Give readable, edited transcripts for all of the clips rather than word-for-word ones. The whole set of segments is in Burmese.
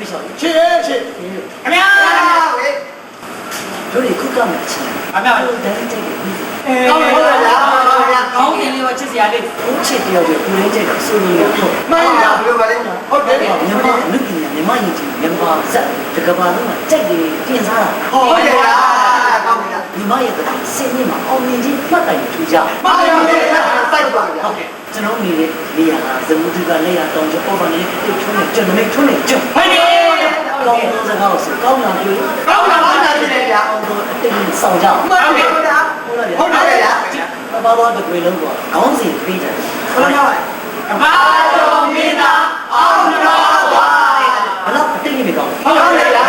ဖိတ်ချော်ချစ်အမေတို့ဒီခုကမှချင်းအမေတို့တန်းကြိတ်ပြီးကောင်းပါလားကောင်းတယ်လေးပါချစ်စရာလေးကိုချစ်တယောက်ကိုရင်းကြိတ်တော့စိုးရဟုတ်မှန်ပါဘယ်လိုပါလဲဟုတ်တယ်မြန်မာလူကြီးမြန်မာယဉ်ကျေးမြန်မာဇက်တကဘာလုံးမှာကြိတ်တယ်ပြင်စားတာဟုတ်တယ်လားကောင်းပြီလားမြန်မာရဲ့စင်မြင့်မှာအောင်မြင်ခြင်းမှတ်တိုင်ထူကြမှန်ပါဗျာစိုက်ပါဗျာဟုတ်ကဲ့ကျွန်တော်နေတဲ့နေရာကဇမူဒီကလက်ရတောင်ကျော်ပေါ်ကနေတိတ်ထုံးနေကျွန်တော်နေထုံးနေကျွတ်ဟုတ်တယ်ကောင်းတဲ့စကားကိုကောင်းလာပြီကောင်းလာပြီလေဗျာအောင်တော့အတိတ်ဆောင်ကြမှန်တယ်ဟုတ်လားဟုတ်တယ်ဗျာဘာဘာတစ်ခွေလုံးကခေါင်းစဉ်ပေးတယ်ဟုတ်လားကဘာတော်မင်းသားအောင်တော်ပါဘလောက်အတိတ်ကြီးကောင်းဟုတ်တယ်ဗျာ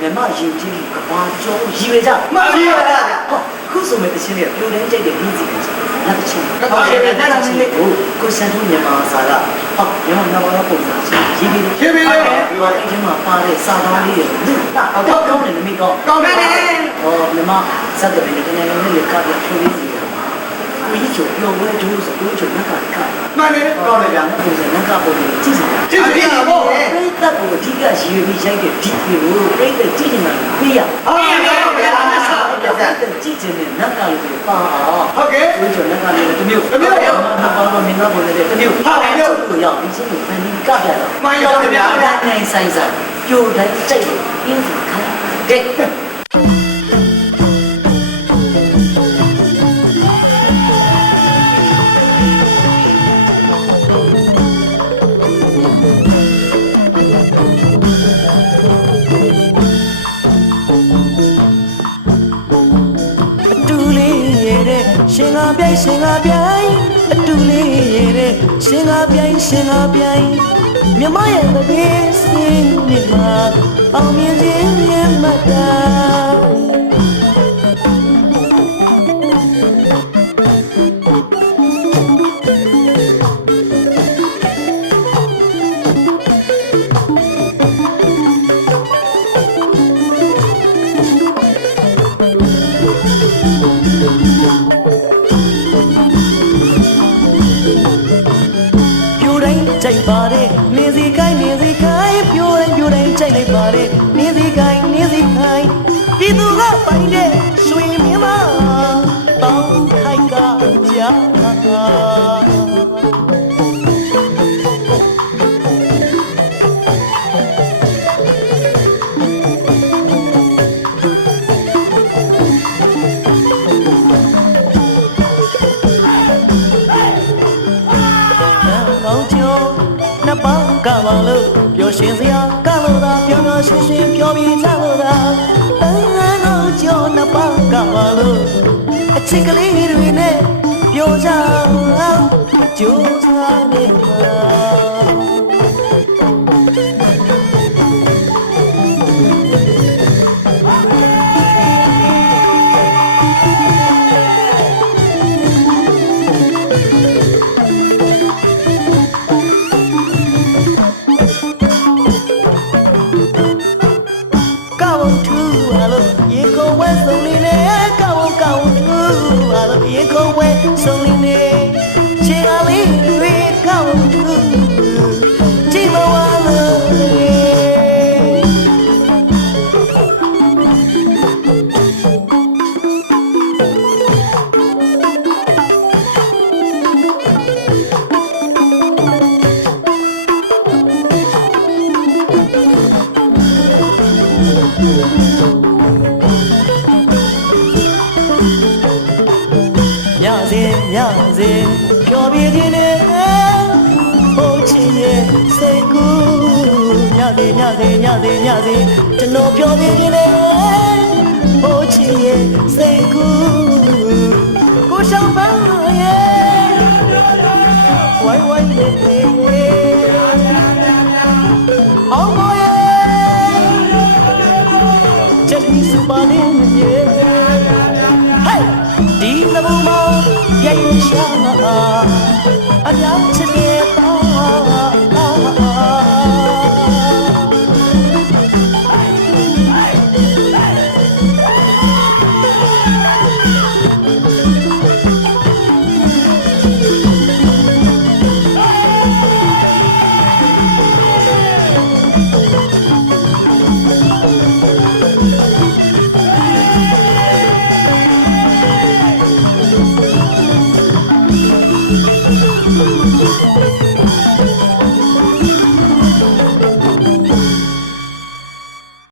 မြန်မာရင်ကြီးကဘာကျော်ရည်ရကြမှန်ပါဗျာခုဆိုမဲ့တချင်းတွေပြိုတိုင်းကြိတ်တဲ့ရင်းစီတွေလက်တချင်းဟုတ်တယ်ဗျာနားမလေးကိုစံသူမြန်မာစာကဟုတ်မြန်မာနောက်တော့ပုံစံချင်းရေးပြီးရေးပြီးဒီမှာပါတဲ့စာကောင်းလေးတွေလူတာတော့ကောင်းတယ်မိကောကောင်းတယ်ဟောမြန်မာစက်တဲ့နေနေလေးကပြဖြိုးပြီးစီတာကိုကြီးချိုပြောဝဲဒူးဆိုကိုချိုနက်ကခါမှန်တယ်ကောင်းတယ်ဗျာပုံစံနက်ကပုံလေးကြည့်စရာကြည့်ပြပါဘောပြိတ္တကိုအဓိကရည်ပြီးရိုက်တဲ့ဒီကိုပြိတ္တကြည့်နေတာပြရဟုတ်တယ်ဗျာကြည့်ချင်တဲ့နက်ကလေးပါဟုတ်ကဲ့ကိုချိုနက်ကလေးတမျိုးနောက်ပါတော့မင်းသားပုံလေးတမျိုးဟုတ်တယ်ကိုရောက်ဒီချင်းကိုဖန်ပြီးကပြတော့မှန်ရောဗျာနိုင်ဆိုင်ဆိုင်ပြိုတိုင်းကြိတ်အင်းစီခါတဲ့ရှင်ငါပြိုင်ရှင်ငါပြိုင်အတူလေးရဲ့တဲ့ရှင်ငါပြိုင်ရှင်ငါပြိုင်မြမရဲ့တပည့်စင်မြတ်မှာအောင်မြင်ခြင်းမြတ်မတာကြိုက်ပါတယ်နေစီကိုင်းနေစီကိုင်းပြိုတိုင်းကြိုက်လိုက်ပါတယ်နေစီကိုင်းနေစီကိုင်းပြည်သူကပိုင်တဲ့ရွှေမြမတောင်းခိုက်ကကြာကဘာလို့ပျော်ရွှင်စရာကလို့သာပျော်ပျော်ရွှင်ရွှင်ပျော်ပြီးကြလို့သာတန်ငန်းတို့ကြောနှစ်ပါးကဘာလို့အချစ်ကလေးတွေနဲ့ပျော်ကြအောင်ကြိုးစားနေပါရေခုံးဝဲဆုံးနေနေချေကလေးတွေကောက်ထူကြည့်မဝါလို့ညစေပျော်ပြခြင်းနဲ့ဟိုချင်ရဲ့စိတ်ကူးညစေကျွန်တော်ပျော်ပြခြင်းနဲ့ဟိုချင်ရဲ့စိတ်ကူးကိုရှောင်းပန်းရဲ့ဝိုင်းလေး